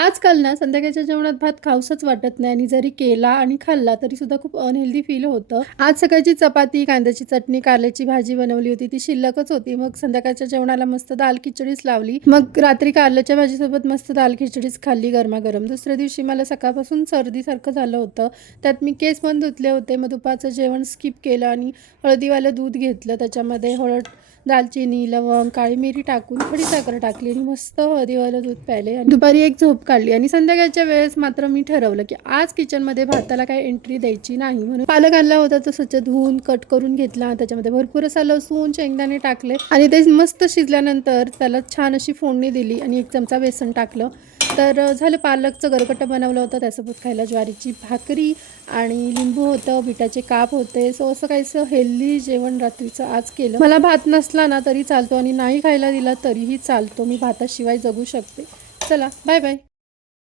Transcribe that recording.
आजकाल ना संध्याकाळच्या जेवणात भात खाऊसच वाटत नाही आणि जरी केला आणि खाल्ला तरी सुद्धा खूप अनहेल्दी फील होतं. आज सकाळची चपाती, कांद्याची चटणी, कारल्याची भाजी बनवली होती. ती शिल्लकच होती. मग संध्याकाळच्या जेवणाला मस्त दाल खिचडीच लावली. मग रात्री कारल्याच्या भाजीसोबत मस्त दाल खिचडीच खाल्ली गरमागरम. दुसऱ्या दिवशी मला सकाळपासून सर्दीसारखं झालं होतं. त्यात मी केस पण धुतले होते. मग दुपारचं जेवण स्किप केलं आणि हळदीवालं दूध घेतलं. त्याच्यामध्ये हळद, दालचिनी, लवंग, काळी मिरी टाकून खडी साखर टाकली आणि मस्त हळदीवालं दूध प्यायले आणि दुपारी एक झोप काढली. आणि संध्याकाळच्या वेळेस मात्र मी ठरवलं की आज किचनमध्ये भाताला काही एंट्री द्यायची नाही. म्हणून पालक आणला होता तो स्वच्छ धुवून कट करून घेतला. त्याच्यामध्ये भरपूर असा लसूण, शेंगदाणे टाकले आणि ते मस्त शिजल्यानंतर त्याला छान अशी फोडणी दिली आणि 1 चमचा बेसन टाकलं. तर झालं पालकचं गरगटं बनवलं होतं. त्यासोबत खायला ज्वारीची भाकरी आणि लिंबू होतं, बिटाचे काप होते. सो असं काहीसं हेल्दी जेवण रात्रीचं आज केलं. मला भात नसला ना तरी चालतो आणि नाही खायला दिला तरीही चालतो. मी भाताशिवाय जगू शकते. चला बाय बाय.